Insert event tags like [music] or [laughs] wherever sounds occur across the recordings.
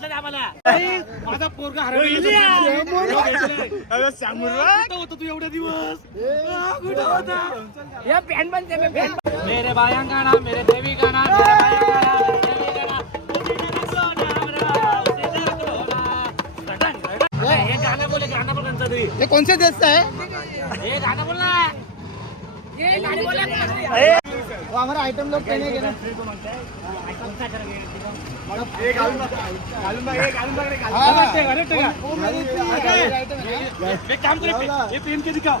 भेटलं आम्हाला. माझा पोरगा होता तू एवढे दिवस? हा, कुठं होता? हे पॅन बनते मेरे देवी गाना मेरे देवी गाना. हे गाणं बोले गाणं हे कोणसे देश आहे? हे गाणं बोल ना. ये गाडी बोला ना. वो हमारा आइटम लोग कहने के ना एक काम कर हे पेन के दिखाओ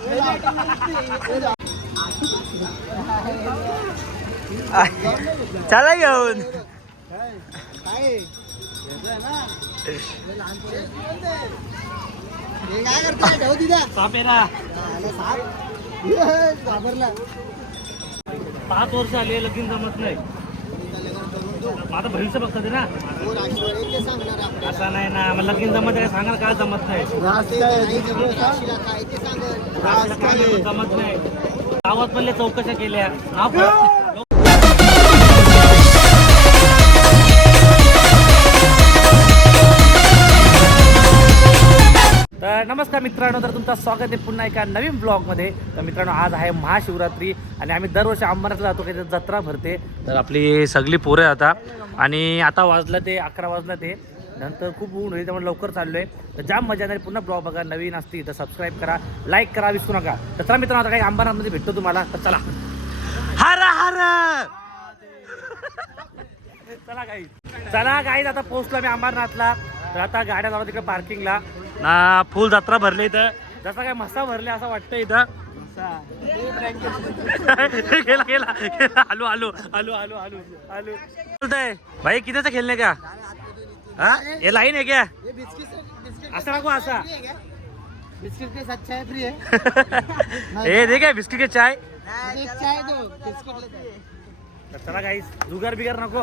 चला घेऊन हे काय तिथे सापेरा घाबरला पाच वर्ष आले लगीन जमत नाही. आता भविष्य बघतात ना. ते असं नाही ना मला लगीन जमत आहे सांगा काय जमत नाही. जमत नाही. गावात पण चौकशा केल्या. नाव नमस्कार मित्रांनो तर तुमचं स्वागत आहे पुन्हा एका नवीन ब्लॉगमध्ये तर मित्रांनो आज आहे महाशिवरात्री आणि आम्ही दरवर्षी अंबरनाथला जातो काही जत्रा भरते. तर आपली सगळी पोरं आता. आणि आता वाजलं ते अकरा वाजलं ते. नंतर खूप ऊन होईल त्यामुळे लवकर चाललो आहे तर जाम मजा येणार पुन्हा ब्लॉग बघा नवीन असती तर सबस्क्राईब करा लाईक करा विसरू नका. तर चला मित्रांनो आता काही अंबरनाथमध्ये भेटतो तुम्हाला. तर चला. हर हर! चला काही चला काही आता पोहोचलो आम्ही अंबरनाथला. तर आता गाड्या लावल्या तिकडे पार्किंगला ना फुल जत्रा भरली इथं. जसं काय मसा भरले असं वाटतं इथं. [laughs] गेला गेला. आलो आलो आलो आलो आलो आलो. बोलताय भाई कितीचं खेळणे का? हा? हे लाईन आहे क्या? ये बिस्किट बिस्किट असा नको असा. बिस्किट के साथ चाय फ्री है [laughs] हे दे काय बिस्किट के चाय? चाय दो बिस्किट चला काही जुगार बिगार नको.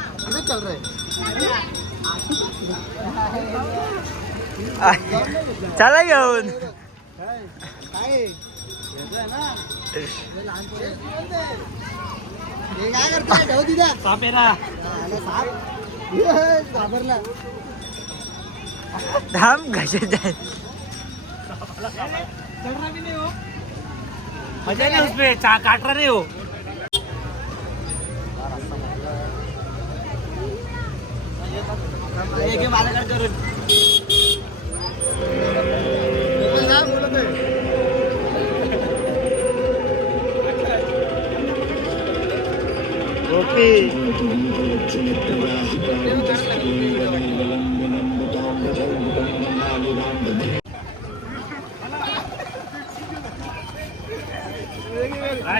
चल रहा है चला घेऊन. काय? हे. हे हे, घाबरला धाम कसे जाय मजा नहीं उसमें चा काट रहा नहीं हो ओके काय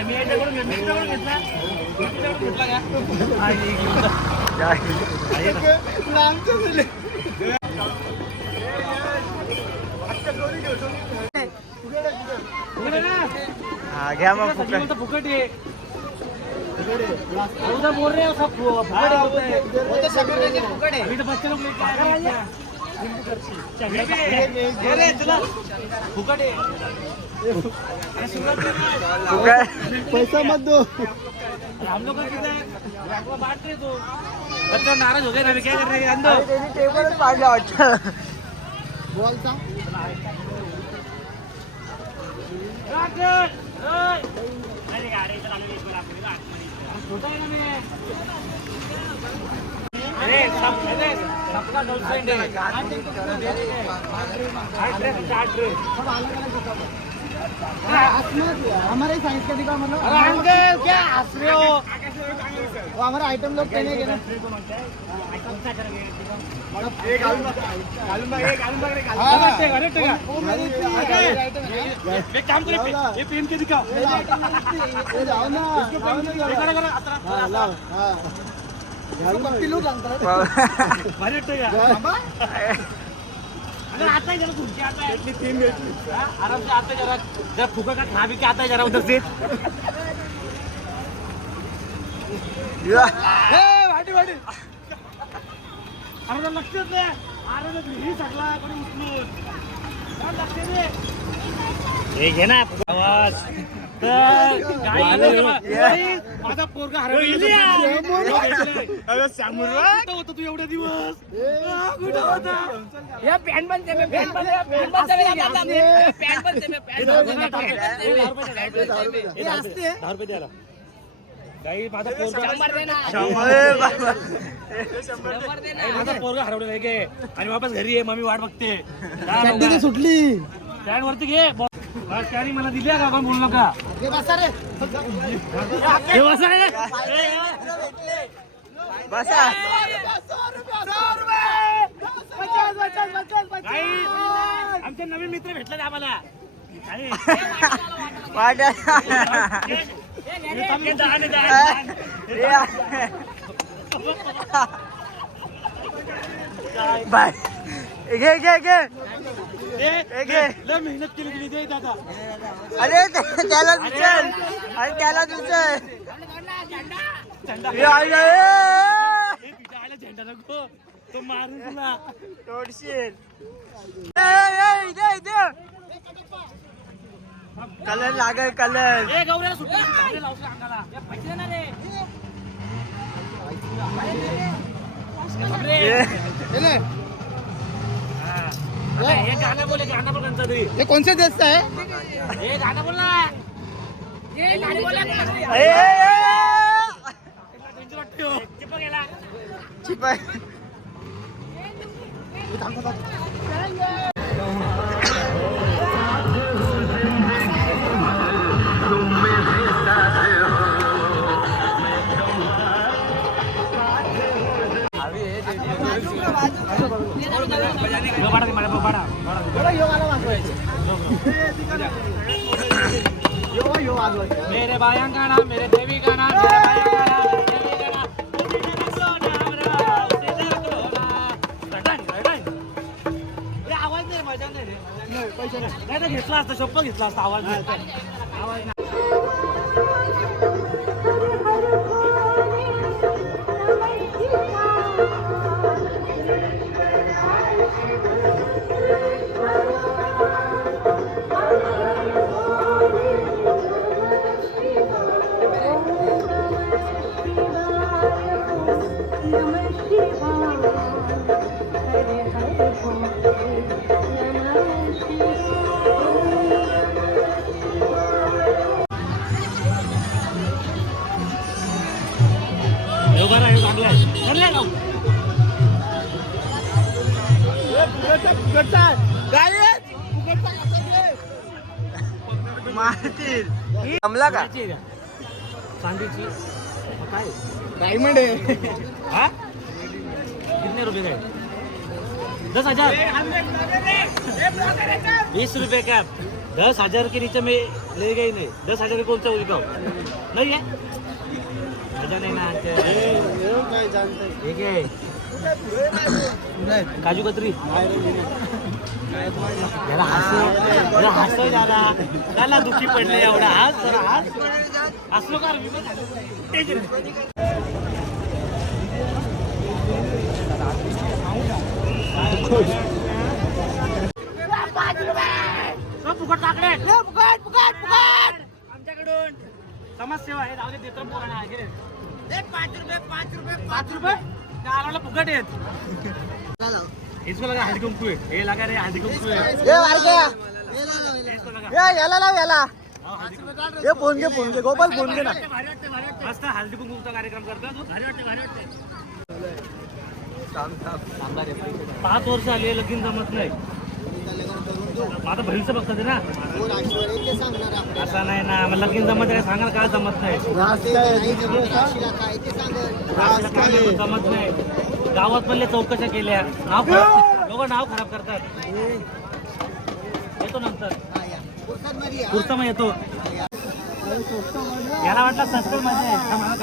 मी याच्याकडून घेतला, घेतला. घेतला का? हा, घ्या मग फुकट फुकट आहे. बोल रहे हो फुकट आहे अभी तो बच्चे लोग हैं पैसा मत दो हम लोग का है? बांट रहे तो बच्चा नाराज हो गए ना अभी क्या कर रहे हैं अंदर? टेबलच पाडला वाटतं बोलता। अरे गाडी इधर आलो एक मिनिट आपल्याला छोटा आहे ना मी अरे सब अरे सबका गर्लफ्रेंड है आठ ड्रेस आठ ड्रेस सब अलग अलग होता है हमारे साइंस का दिखा मतलब। अरे अंकल क्या हंस रहे हो? वो हमारा आइटम लोग कहने के ना। अरे टेक, अरे टेक. वो मेरी इतनी है, आइटम है। एक काम करो ये पेन के दिखाओ। ये आइटम इतनी है, ये जाओ ना। जाओ ना, ये करो, करो, अतरा, हाँ, लाओ, हाँ. पिलू सांगतात भारी वाटतंय का अरे आता आहे जरा खुर्ची आता आहे. हा, आराम से आता जरा। जरा फुका का खा भी के आता है जरा उधर से। वाटी वाटी अरे जरा लक्ष दे. अरे सगळा उचलून. हे घे ना. आवाज? नाही, माझा पोरगा हरवला. होता? तू एवढ्या दिवस? कुठं होता? ये पॅन पण पॅन पण पॅन काही माझा पोरगा शंभर दे ना. शंभर बाबा. शंभर दे. ना काही माझा पोरगा हरवलेला आहे घे. आणि वापस घरी आहे मम्मी वाट बघते. सुटली? स्टँड वरती घे. बस त्याने मला दिली का आपण बोलू नका. बसा रे. बसा रे. बसा. काही आमचे नवीन मित्र भेटले का आम्हाला [laughs] बाय घे घे घे मेहनत केली तुम्ही दादा अरे त्याला दुचल अरे त्याला दुचल झेंडा नको तो मारून तुला तोडशील कलर लागल कलर. ए गौऱ्या सुट्टी झाडे लावशील अंगाला. ये पैसे दे ना रे. हे. हा. हे हे कोणचे देश आहे? हे गाणं बोल ना. ये गाडी बोला ए, ए, ए! त्यांची वाटते हो. चिपक मेरे का नाम मेरे देवी का नाम मेरे बायां का नाम नाही नाही. घेतला असता शप्प घेतला असता आवाज. आवाज बरं आहे, चांगलं आहे. चांगलं आहे का? मारतील जमला का चांदीची आहे का? चांदीची काय डायमंड आहे हाँ कितने रुपए का है? दस हजार। बीस रुपए का दस हजार के नीचे में ले गई नहीं। दस हजार के कौन सा उनका हो? नहीं है? मजा नहीं ना ठीक है। काजू कतरी। जरा हसो। जरा हसो जरा त्याला दुखी पडले एवढा. हास जरा हास. हसलो का रे? मी पण टेन्शन तो फुकट काकडे फुकट फुकट फुकट आमच्याकडून समाजसेवा आहे. जाऊ दे देतो पोरांना हे घे. पाच रुपये पाच रुपये पाच रुपये? फुकट [laughs] कुंकू है लगा रे कुंकू याला लाव याला. हो, फोन घे फोन घे. गोपाल फोन घे ना. मस्त हल्दी कुंकूचा कार्यक्रम करतात हो, भारी वाटते भारी वाटते. पाच वर्ष आले लगीन जमत नाही. आता बहिणीचं बघतात ना? असं नाही ना मग लगीन जमत आहे सांगा ना काय जमत नाही? नाही, जमत नाही. गावात म्हणले चौकशा केल्या. नाव लोक नाव खराब करतात. येतो नंतर. पुढचा मग येतो. याला वाटलं सस्पेंडमध्ये आहे. थांब,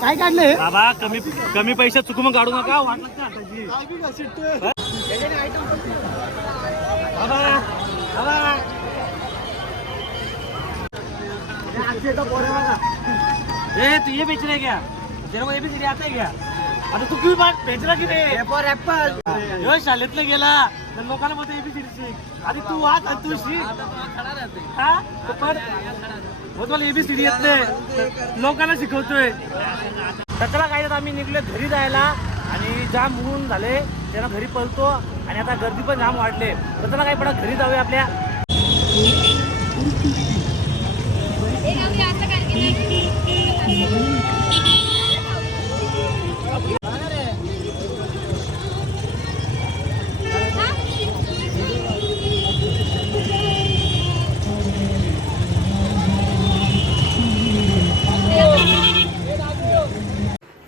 काय काढले बाबा कमी कमी पैशात चुकून काढू नका वाटलं का बाबा बाबा. ए तू ये बेच रहे क्या तेरे को ये भी आता है क्या? आता तू क्यों बात बेच रहा की रे ह्यो शाळेतलं गेला तर लोकांना म्हणतो एबीसीडी शिक. आधी तू वाच आणि तू शिक. हा? पण हो तुला एबीसीडी येत नाही लोकांना शिकवतोय. त्याला काय तर आम्ही निघले घरी जायला आणि जाम ऊन झाले. त्यांना घरी पळतो आणि आता गर्दी पण जाम वाढले. तर त्याला काय पडा घरी जाऊया आपल्या.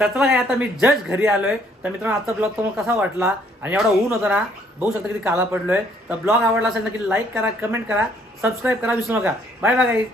त्याचं काय आता मी जस्ट घरी आलोय. तर मित्रांनो आजचा ब्लॉग तुम्हाला कसा वाटला? आणि एवढा ऊन होता ना बघू शकता किती काला पडलोय. तर ब्लॉग आवडला असेल नक्की लाईक करा कमेंट करा सबस्क्राईब करा विसरू नका. Bye bye